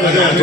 కన్నా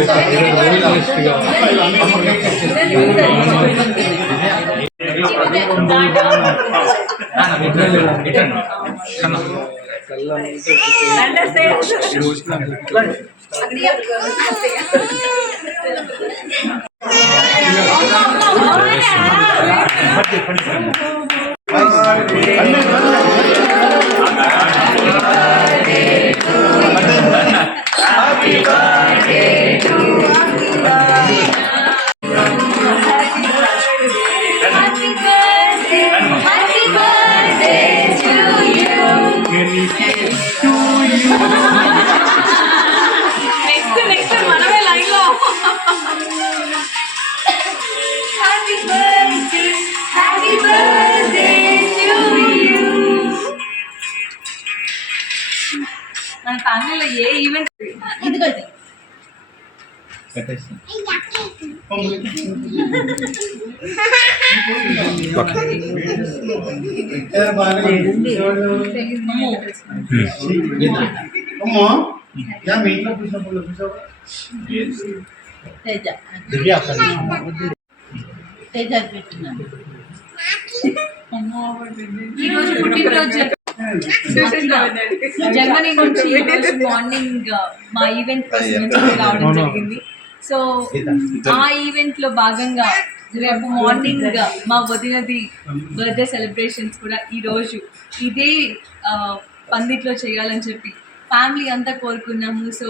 రోజు పుట్టినరోజు జర్మనీ నుంచి ఈ రోజు మార్నింగ్ మా ఈవెంట్ కోసం నుంచి రావడం జరిగింది సో ఆ ఈవెంట్లో భాగంగా రేపు మార్నింగ్ మా వదినది బర్త్డే సెలబ్రేషన్స్ కూడా ఈ రోజు. ఇదే పందిట్లో చేయాలని చెప్పి ఫ్యామిలీ అంతా కోరుకున్నాము. So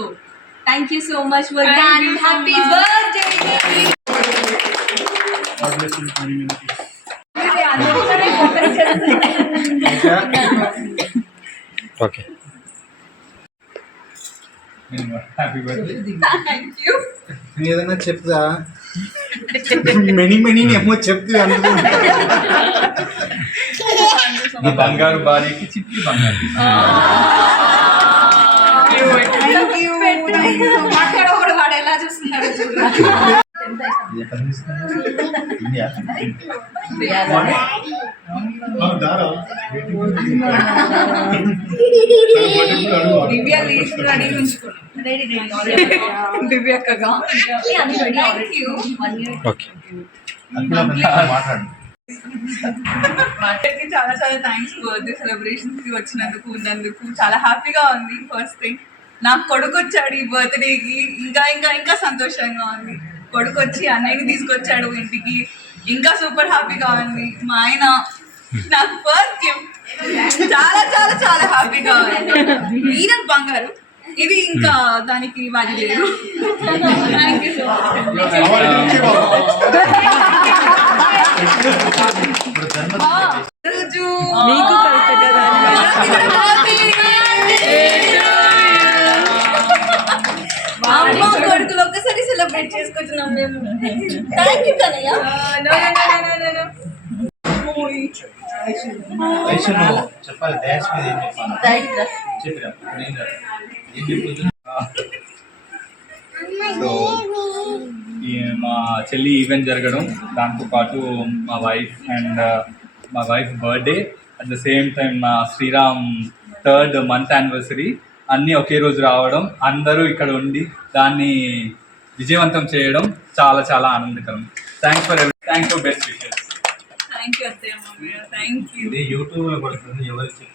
thank you so much were happy birthday okay happy birthday thank you ఏదైనా చెప్తా. మెనీ మెనీ ఏమో చెప్తే అందుకు మీ బంగారు భార్యకి చిట్టి బంగారు. అక్కడ ఒకడు వాడు ఎలా చూస్తున్నాడు చూడు. ఇండియా? దివ్య లీవ్స్ రెడీ ఉంచుకున్నాం దివ్యక్కగా. మాట్లాడు. చాలా చాలా థ్యాంక్స్ బర్త్డే సెలబ్రేషన్స్కి వచ్చినందుకు ఉన్నందుకు. చాలా హ్యాపీగా ఉంది ఫస్ట్ థింగ్ నాకు కొడుకు వచ్చాడు ఈ బర్త్డేకి ఇంకా ఇంకా ఇంకా సంతోషంగా ఉంది. కొడుకు వచ్చి అన్నయ్యని తీసుకొచ్చాడు ఇంటికి. ఇంకా సూపర్ హ్యాపీగా ఉంది. మా ఆయన నాకు ఫస్ట్ గిఫ్ట్ చాలా చాలా చాలా హ్యాపీగా ఉంది. ఈయన బంగారు. ఇది ఇంకా దానికి వాడి లేదు. థ్యాంక్ యూ సో మచ్ రోజు మీకు అమ్మ కొడుకులు ఒక్కసారి సెలబ్రేట్ చేసుకుంటున్నాం మేము. థ్యాంక్ యూ కనయ్య వయసు నువ్వు చెప్పాలి డాన్స్ మీద ఏం చెప్పాలి? చెప్పిరా సో మా చెల్లి ఈవెంట్ జరగడం. దాంతో పాటు మా వైఫ్ అండ్ మా wife birthday at the same time మా శ్రీరామ్ థర్డ్ మంత్ యానివర్సరీ అన్నీ ఒకే రోజు రావడం. అందరూ ఇక్కడ ఉండి దాన్ని విజయవంతం చేయడం చాలా చాలా ఆనందకరం. థ్యాంక్స్ ఫర్ ఎవరి బెస్ట్ విషెస్ థ్యాంక్ యూ అత్తయ్య మమ్మీ థ్యాంక్ యూ ఇది యూట్యూబ్లో పడుతుంది ఎవరికి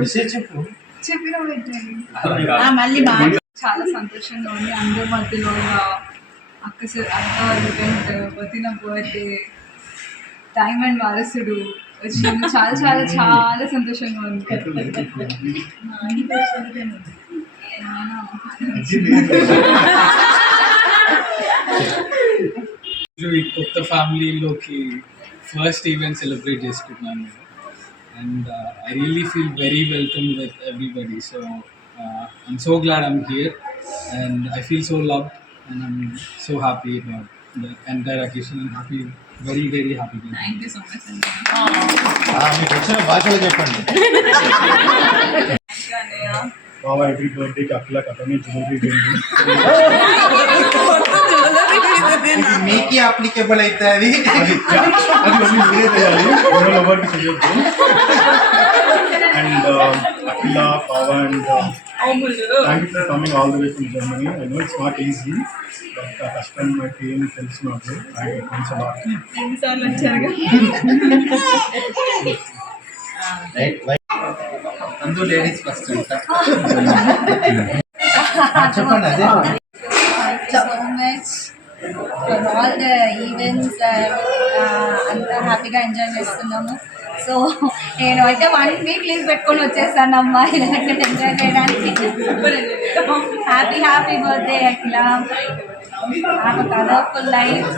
మెసేజ్ చెప్పు. చాలా సంతోషంగా ఉంది. అందరి మధ్యలో అక్క అక్క ఈవెంట్ వదిన బర్త్డే డైమండ్ వారసుడు వచ్చినందుకు చాలా చాలా చాలా సంతోషంగా ఉంది. కొత్త ఫ్యామిలీలోకి ఫస్ట్ ఈవెంట్ సెలబ్రేట్ చేసుకుంటున్నాను నేను and I really feel very welcome with everybody so I'm so glad I'm here and I feel so love and I'm so happy about the entire occasion. And happy, very, very happy birthday. Thank you so much అండి ఆ, మీకు వచ్చిన భాషలో చెప్పండి thank you అన్నయ్య బాబా every బర్త్డేకి అట్లా కథమే jewellery ఇది మీకే అప్లికేబుల్ అవుతుంది అది. అది ఎవరికి and Akhila Paava and thank you for coming all the way from Germany I know it's not easy but కష్టం నాకు ఏమి తెలుసు నాకు. థ్యాంక్ యూ కొంచెం ఎన్నిసార్లు వచ్చారు? రైట్ రైట్ అందు లేడీస్ ఫస్ట్ చెప్పండి అదే. ఆల్ all the events అంతా హ్యాపీగా ఎంజాయ్ చేస్తున్నాము. సో నేను అయితే వన్ వీక్ లీవ్ పెట్టుకొని వచ్చేసానమ్మా. ఇలాంటి ఎంజాయ్ చేయడానికి. హ్యాపీ హ్యాపీ బర్త్డే అట్లా నాకు కలర్ఫుల్ లైఫ్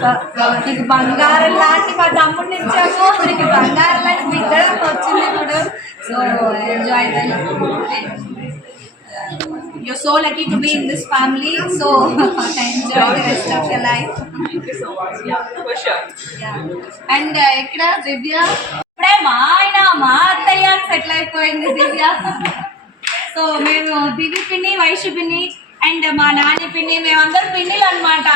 నీకు బంగారం లాంటి మా తమ్ముడిని ఇచ్చాము నీకు బంగారం లాంటి బిడ్డ వచ్చింది ఇప్పుడు so enjoy you're so lucky to be in this family. So enjoy the rest of your life. Thank you so much yeah for sure Yeah. And uh, ఇక్కడ దివ్య ఇప్పుడే మా ఆయన మా అత్తయ్య సెటిల్ అయిపోయింది దివ్య సో మేము దివ్య పిన్ని వైషు పిన్ని అండ్ మా నాని పిన్ని మేమందరం పిన్నిలు అనమాట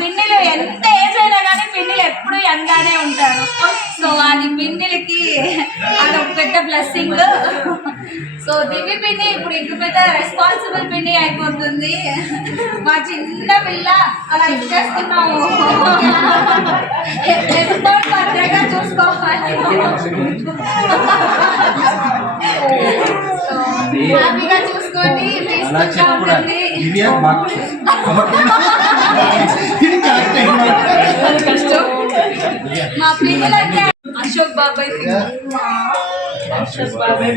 పిన్నిలు ఎంత ఏజ్ అయినా కానీ పిన్నిలు ఎప్పుడు యంగానే ఉంటారు. సో అది పిన్నిలకి అది ఒక పెద్ద బ్లెస్సింగ్ సో దివ్య పిన్ని ఇప్పుడు ఇంక పెద్ద రెస్పాన్సిబుల్ పిన్ని అయిపోతుంది. మా చిన్న పిల్ల అలా ఇచ్చేస్తున్నాము ఎప్పుడు భద్రంగా చూసుకోవాలి. హ్యాపీగా చూసుకోండి అలా చెప్పకూడదు. దివ్య మాకు కరెక్ట్. మా పిల్లలంటే అశోక్ బాబాయ్ అశోక్ బాబాయ్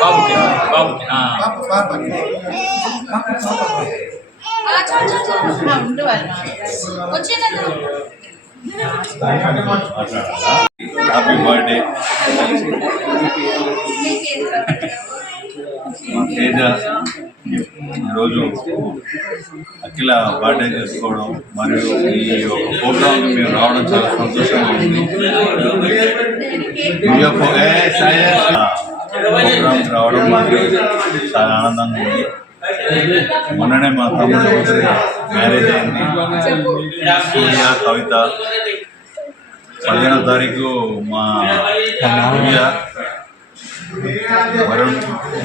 బాబుకి బాబుకి ఆ. పాప హ్యాపీ బర్త్డే మా తేజ ఈరోజు అఖిల బర్త్డే చేసుకోవడం మరియు ఈ యొక్క ప్రోగ్రామ్కి మేము రావడం చాలా సంతోషంగా ఉంది. ప్రోగ్రామ్కి రావడం మాకు చాలా ఆనందంగా ఉంది. మొన్ననే మా తమ్ముడు మ్యారేజ్ అయింది. సూర్య కవిత పదిహేనో తారీఖు మా వరుణ్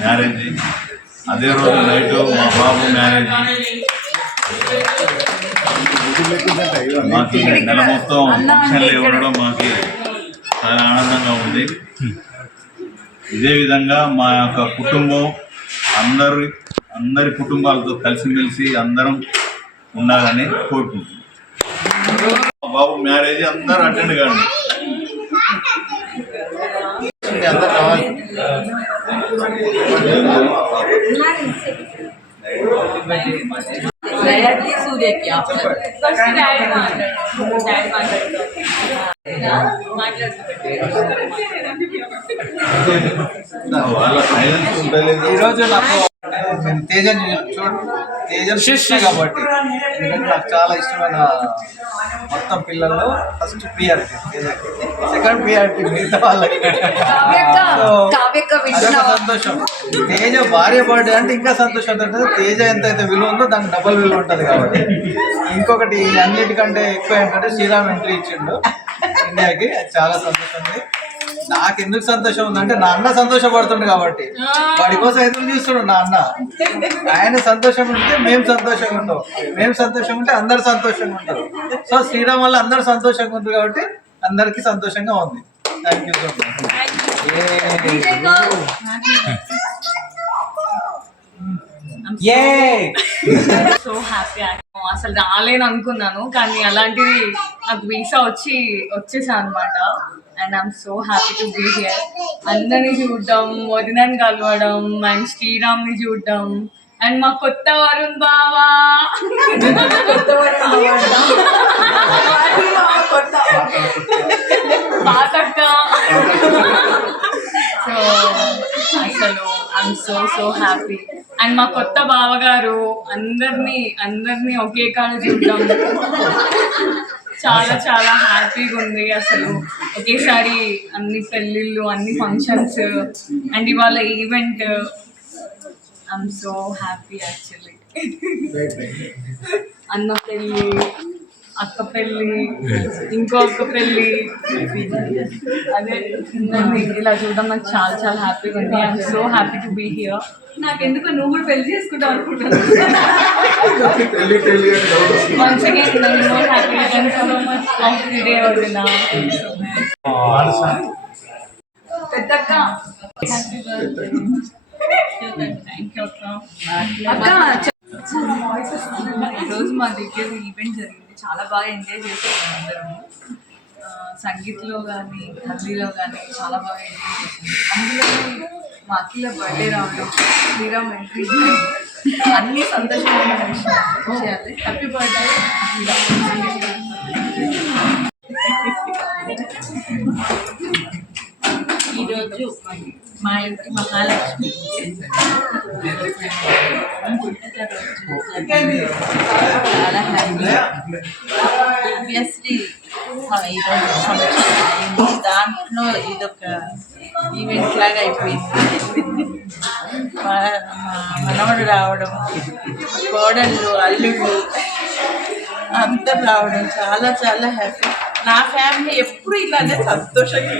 మ్యారేజ్. అదే రోజు నైట్ మా బాబు మ్యారేజ్. మాకు నెల మొత్తం ఫంక్షన్లు ఇవ్వడం మాకు చాలా ఆనందంగా ఉంది. ఇదే విధంగా మా యొక్క కుటుంబం అందరి అందరి కుటుంబాలతో కలిసిమెలిసి అందరం ఉండాలని కోరుకుంటున్నాం. బాబు మ్యారేజ్ అందరూ అటెండ్ కాండి అందరు రావాలి సూర్యకి ఫస్ట్ డాడీ మాట్లాడు డాడీ వాళ్ళ సైలెన్స్ ఉండలేదు ఈరోజు నాకు నేను తేజన్ చూడు తేజన్ శిష్య కాబట్టి ఎందుకంటే నాకు చాలా ఇష్టమైన మొత్తం పిల్లల్లో ఫస్ట్ ప్రియారిటీ తేజకి. సెకండ్ ప్రియారిటీ మిగతా వాళ్ళకి. సంతోషం. తేజ భార్య బర్త్డే అంటే ఇంకా సంతోషం ఉంటుంది తేజ ఎంత అయితే విలువ ఉందో దానికి డబల్ విలువ ఉంటుంది కాబట్టి. ఇంకొకటి అన్నిటికంటే ఎక్కువ ఏంటంటే శ్రీరామ్ ఎంట్రీ ఇచ్చిండు. ఇండియాకి. అది చాలా సంతోషం ఉంది. నాకు ఎందుకు సంతోషం ఉందంటే నా అన్న సంతోషపడుతుండు కాబట్టి. వాడి కోసం ఎదురు చూస్తుండు నా అన్న? ఆయన సంతోషం ఉంటే మేము సంతోషంగా ఉంటాం. మేము సంతోషంగా ఉంటే అందరు సంతోషంగా ఉంటారు. సో శ్రీరామ్ వల్ల అందరు సంతోషంగా ఉంది కాబట్టి అందరికీ సంతోషంగా ఉంది. Thank you so much so happy అసలు రాలేను అనుకున్నాను కానీ అలాంటిది నాకు వీసా వచ్చి వచ్చేసా అనమాట and I'm so happy to be here అందరిని చూడడం వదినని కలవడం అండ్ శ్రీరామ్ని చూడడం. అండ్ మా కొత్త వరుణ్ బావా. పాతక్క. సో అసలు I'm so so happy and మా కొత్త బావగారు అందరినీ అందరినీ ఒకే కాడ చూద్దాం. చాలా చాలా హ్యాపీగా ఉంది అసలు. ఒకేసారి అన్ని పెళ్ళిళ్ళు అన్ని ఫంక్షన్స్ అండ్ ఇవాళ event. I'm so happy actually అన్న పెళ్ళి. అక్క పెళ్ళి ఇంకో అక్క పెళ్ళి అదే అందరినీ ఇలా చూడడం నాకు చాలా చాలా హ్యాపీగా ఉంది. I'm so happy to be here నాకెందుకు నువ్వు కూడా పెళ్ళి చేసుకుంటావు Ordina. పెద్దక్క. హ్యాపీ బర్త్డే థ్యాంక్ యూ అక్క. అక్క ఈరోజు మా దగ్గర ఈవెంట్ జరిగింది. చాలా బాగా ఎంజాయ్ చేసాము అందరము. సంగీత్లో కానీ హల్దీలో కానీ చాలా బాగా ఎంజాయ్ చేసింది అందులో మా అఖిల బర్త్డే రావడం శ్రీరామ్ ఎంట్రీ అన్ని సంతోషమైన విషయాలు చేయాలి. హ్యాపీ బర్త్డే ఈరోజు మా ఇంటి మహాలక్ష్మి. చాలా హ్యాపీ. దాంట్లో ఇదొక ఈవెంట్ లాగా అయిపోయింది. మా మనవడు రావడం కోడళ్ళు అల్లుళ్ళు అందరు రావడం చాలా చాలా హ్యాపీ. నా ఫ్యామిలీ ఎప్పుడు ఇలానే సంతోషంగా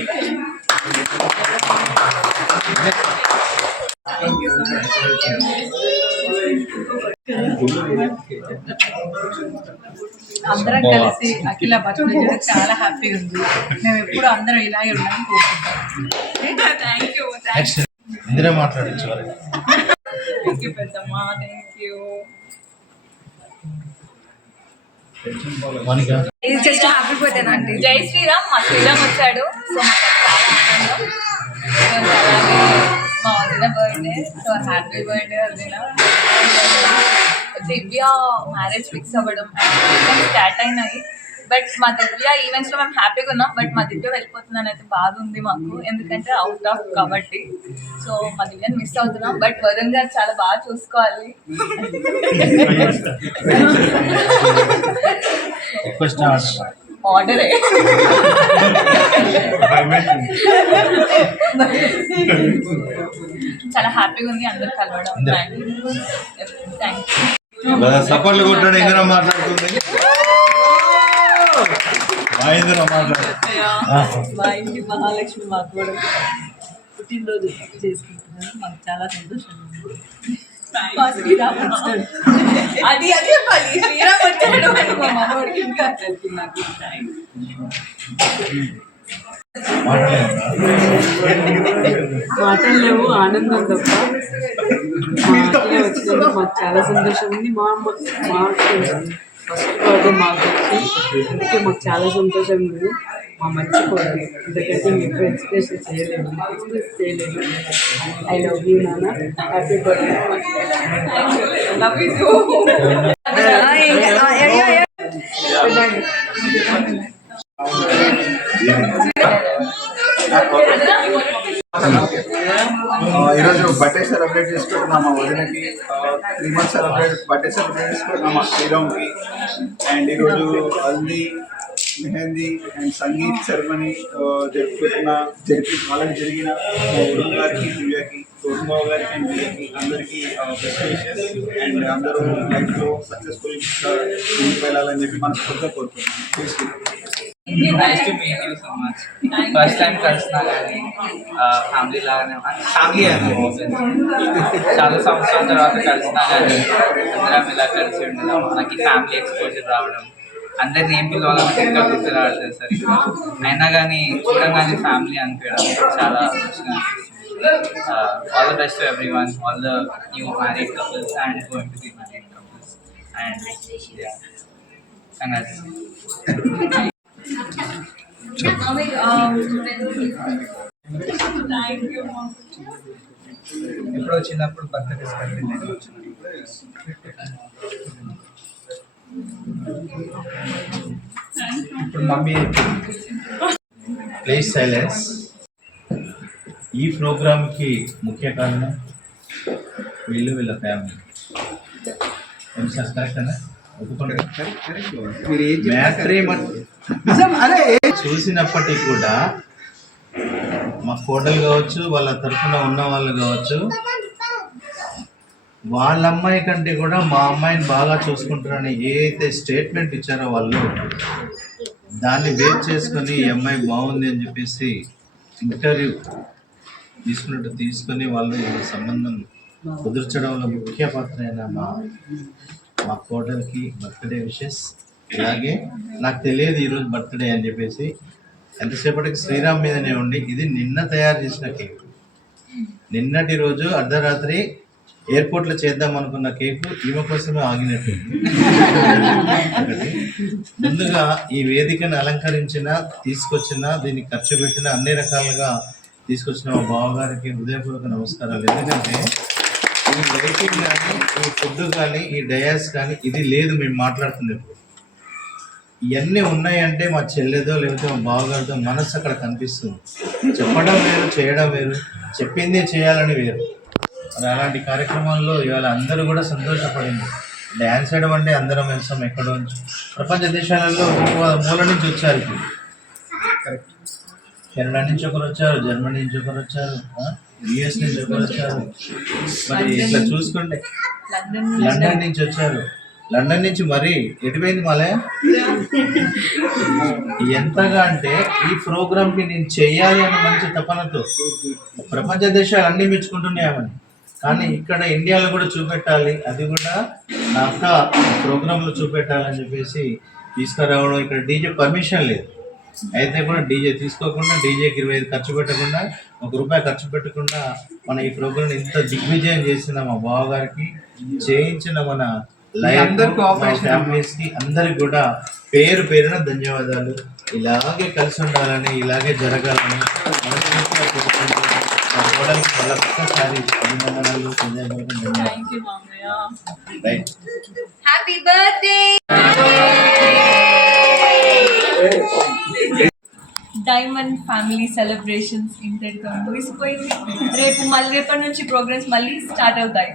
అందరం కలిసి అఖిల బర్త్డే చాలా హ్యాపీగా ఉంది. మేము ఎప్పుడు అందరం ఇలాగే ఉండాలని కోరుకుంటాం థ్యాంక్ యూ నెక్స్ట్ ఇందిరా మాట్లాడచ్చు మరి థ్యాంక్ యూ పెద్దమ్మ థ్యాంక్ యూ మౌనిక. ఇది జస్ట్ హ్యాపీ బర్త్డే ఆంటీ జై శ్రీరామ్ మా శ్రీరామ్ వచ్చాడు. సో మాకు చాలా ఆనందం మా వదిన బర్త్డే సో హ్యాపీ బర్త్డే వదిన. దివ్య మ్యారేజ్ ఫిక్స్ అవ్వడం స్టార్ట్ అయినాయి. బట్ మా దివ్య ఈవెంట్స్లో మేము హ్యాపీగా ఉన్నాం బట్ మా దివ్య వెళ్ళిపోతుందని అయితే బాధ ఉంది మాకు. ఎందుకంటే అవుట్ ఆఫ్ కాబట్టి. సో మా దివ్యని మిస్ అవుతున్నాం బట్ వరుణ్ గారు చాలా బాగా చూసుకోవాలి. ఆర్డరే చాలా హ్యాపీగా ఉంది అందరు కలవడం. థ్యాంక్ యూ సపోర్ట్లు కొట్టాడు ఇందిరా మాట్లాడుతుంది. మా ఇందిరా మాట్లాడు మా ఇంటి మహాలక్ష్మి మాకు కూడా పుట్టినరోజు చేసుకుంటున్నాను మాకు చాలా సంతోషంగా ఉంది. అది అది చెప్పాలి. శ్రీరామ్ వచ్చాడు. మా మనోడికి ఇంకా నాకు మాటలు లేవు ఆనందం తప్ప. మా వచ్చినందుకు మాకు చాలా సంతోషం ఉంది. మా అమ్మ మా ఫస్ట్ బర్త్డే మాకు వచ్చి అందుకే మాకు చాలా సంతోషంగా ఉంది. మా మంచి కోడలు. ఎందుకంటే మీకు ఎక్స్ప్రెషన్ చేయలేము ఎక్స్ప్రెస్ చేయలేము ఐ లవ్ యూ నాన్న. హ్యాపీ బర్త్డే లవ్ యూ ఈరోజు బర్త్డే సెలబ్రేట్ చేసుకుంటున్నాం మా వదినకి. Three months celebrate birthday celebrate చేసుకుంటున్నాం మా శ్రీరామ్కి. అండ్ ఈరోజు హల్దీ మెహందీ అండ్ సంగీత్ సెరమనీ జరుపుకుంటున్న జరిపి వాళ్ళకి జరిగిన మా వరుణ్ గారికి దివ్యాకి వరుణ్ బాబు గారికి అండ్ దివ్యాకి అందరికీ బెస్ట్ విషెస్ అండ్ అందరూ లైఫ్లో సక్సెస్ఫుల్ ముందుకు వెళ్ళాలని చెప్పి మనస్ఫూర్తిగా కోరుకుంటున్నాం. Nice to meet you so much first time కలిసినా కానీ ఫ్యామిలీ లాగానే ఫ్యామిలీ అని చాలా సంవత్సరాల తర్వాత కలిసినా కానీ అందరం ఇలా కలిసి ఉండడం మనకి ఫ్యామిలీ ఎక్స్పోజర్ రావడం. అందరిని ఏం పిలవాలంటే ఇంకా గుర్తు రావట్లేదు సరిగ్గా అయినా కానీ చూడగానే ఫ్యామిలీ అనిపించడం చాలా all the best to everyone all the new married couples and going to be married couples and congrats thank you ఎప్పుడో చిన్నప్పుడు బర్త్డే ఇప్పుడు మమ్మీ ప్లీజ్ సైలెన్స్. ఈ ప్రోగ్రామ్కి ముఖ్య కారణం వీళ్ళు వీళ్ళ ఫ్యామిలీ. ఏం సార్ కరెక్ట్ అరే చూసినప్పటికీ కూడా మా కోడలు కావచ్చు వాళ్ళ తరఫున ఉన్న వాళ్ళు కావచ్చు వాళ్ళ అమ్మాయి కంటే కూడా మా అమ్మాయిని బాగా చూసుకుంటారని ఏదైతే స్టేట్మెంట్ ఇచ్చారో వాళ్ళు దాన్ని బేస్ చేసుకొని ఈ అమ్మాయి బాగుంది అని చెప్పేసి ఇంటర్వ్యూ తీసుకున్నట్టు తీసుకొని వాళ్ళు సంబంధం కుదుర్చడంలో ముఖ్య పాత్ర అయిన మా మా కోడలికి బర్త్డే విషెస్. అలాగే నాకు తెలియదు ఈరోజు బర్త్డే అని చెప్పేసి. ఎంతసేపటికి శ్రీరామ్ మీదనే ఉండి ఇది నిన్న తయారు చేసిన కేక్. నిన్నటి రోజు అర్ధరాత్రి ఎయిర్పోర్ట్లో చేద్దాం అనుకున్న కేక్ ఈమె కోసమే ఆగినట్టు. ముందుగా ఈ వేదికను అలంకరించిన తీసుకొచ్చిన దీన్ని ఖర్చు పెట్టిన అన్ని రకాలుగా తీసుకొచ్చిన మా బావగారికి హృదయపూర్వక నమస్కారాలు. ఎందుకంటే ఈ లైటింగ్ కానీ ఈ ఫుడ్ కానీ ఈ డయాస్ కానీ ఇది లేదు మేము మాట్లాడుతున్నప్పుడు ఇవన్నీ ఉన్నాయంటే మా చెల్లెదో లేకపోతే మా బావగారితో మనసు అక్కడ కనిపిస్తుంది. చెప్పడం వేరు చేయడం వేరు చెప్పిందే చేయాలని వేరు. మరి అలాంటి కార్యక్రమాల్లో ఇవాళ అందరూ కూడా సంతోషపడింది. డ్యాన్స్ వేయడం అంటే అందరం వెళ్తాం ఎక్కడో ప్రపంచ దేశాలలో మూల నుంచి వచ్చారు ఇప్పుడు. కెనడా నుంచి ఒకరు వచ్చారు జర్మనీ నుంచి ఒకరు వచ్చారు యుఎస్ వచ్చారు. మరి ఇట్లా చూసుకుంటే లండన్ నుంచి వచ్చారు. లండన్ నుంచి మరి ఎటుపోయింది మాలే? ఎంతగా అంటే ఈ ప్రోగ్రామ్కి నేను చెయ్యాలి అనే మంచి తపనతో ప్రపంచ దేశాలు అన్ని మెచ్చుకుంటున్నాయమని కానీ ఇక్కడ ఇండియాలో కూడా చూపెట్టాలి. అది కూడా నా అక్క ప్రోగ్రామ్లో చూపెట్టాలని చెప్పేసి తీసుకురావడం ఇక్కడ డీజే పర్మిషన్ లేదు. అయితే కూడా డీజే తీసుకోకుండా డీజేకి ఇరవై ఐదు ఖర్చు పెట్టకుండా ఒక రూపాయి ఖర్చు పెట్టకుండా మన ఈ ప్రోగ్రామ్ ఇంత దిగ్విజయం చేసిన మా బావగారికి చేయించిన మన లైఫ్ అందరికీ operation. ఫ్యామిలీస్కి అందరికి కూడా పేరు పేరున ధన్యవాదాలు. ఇలాగే కలిసి ఉండాలని ఇలాగే జరగాలని ఒక్కసారి అభినందనలు right happy birthday diamond family celebrations ఇంతటితో ముగిసిపోయింది రేపు మళ్ళీ రేపటి నుంచి ప్రోగ్రామ్స్ మళ్ళీ స్టార్ట్ అవుతాయి.